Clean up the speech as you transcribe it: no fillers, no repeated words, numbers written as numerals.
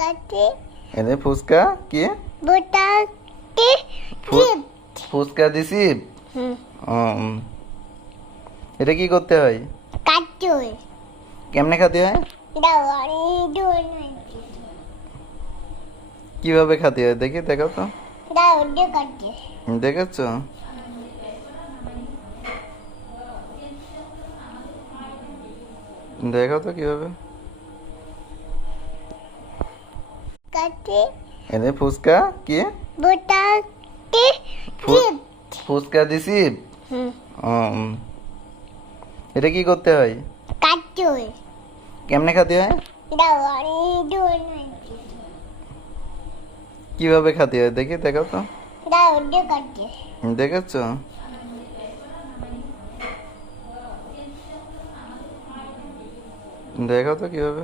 কাটে এনে ফুচকা কি বোটাকে ফু- ফুচকা দিছি উম, এটা কি করতে হয়? কাটে কেমনে খেতে হয়? দাওয়ানি দোন কিভাবে খেতে হয় দেখি, দেখো তো। দাওয়ানি কাটে দেখেছো? দেখো তো কিভাবে। কাটে এনে ফুচকা কি বোটাকে ফুচকা দিছি উম, এটা কি করতে হয়? কাটে কেমনে খেতে হয়? দাওয়ানি দোন কিভাবে খেতে হয় দেখি, দেখো তো। দাওয়ানি কাটে দেখেছো? দেখো তো কিভাবে।